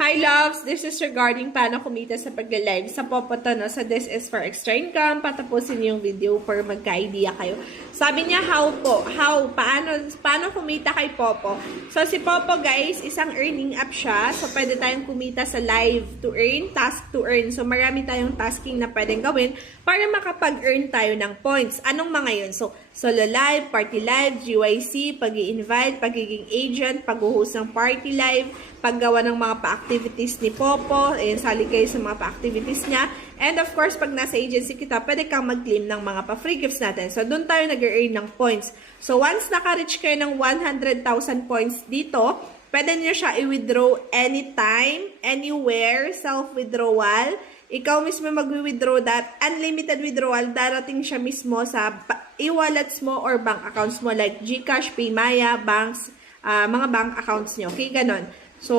Hi loves, this is regarding paano kumita sa pagla-live sa Popo to, no? So this is for extra income, patapusin yung video for magka-idea kayo. Sabi niya paano kumita kay Popo. So si Popo guys, isang earning app siya. So pwede tayong kumita sa live to earn, task to earn. So marami tayong tasking na pwedeng gawin para makapag-earn tayo ng points. Anong mga yun? So solo live, party live, GYC, pag-i-invite, pagiging agent, pag-host ng party live, paggawa ng mga pa-activities ni Popo, ayan, sali kayo sa mga pa-activities niya. And of course, pag nasa agency kita, pwede kang mag-claim ng mga pa-free gifts natin. So, doon tayo nag-earn ng points. So, once naka-reach kayo ng 100,000 points dito, pwede niyo siya i-withdraw anytime, anywhere, self-withdrawal. Ikaw mismo mag-withdraw that. Unlimited withdrawal, darating siya mismo sa e-wallets mo or bank accounts mo like GCash, Paymaya, banks, mga bank accounts nyo. Okay, ganon. So,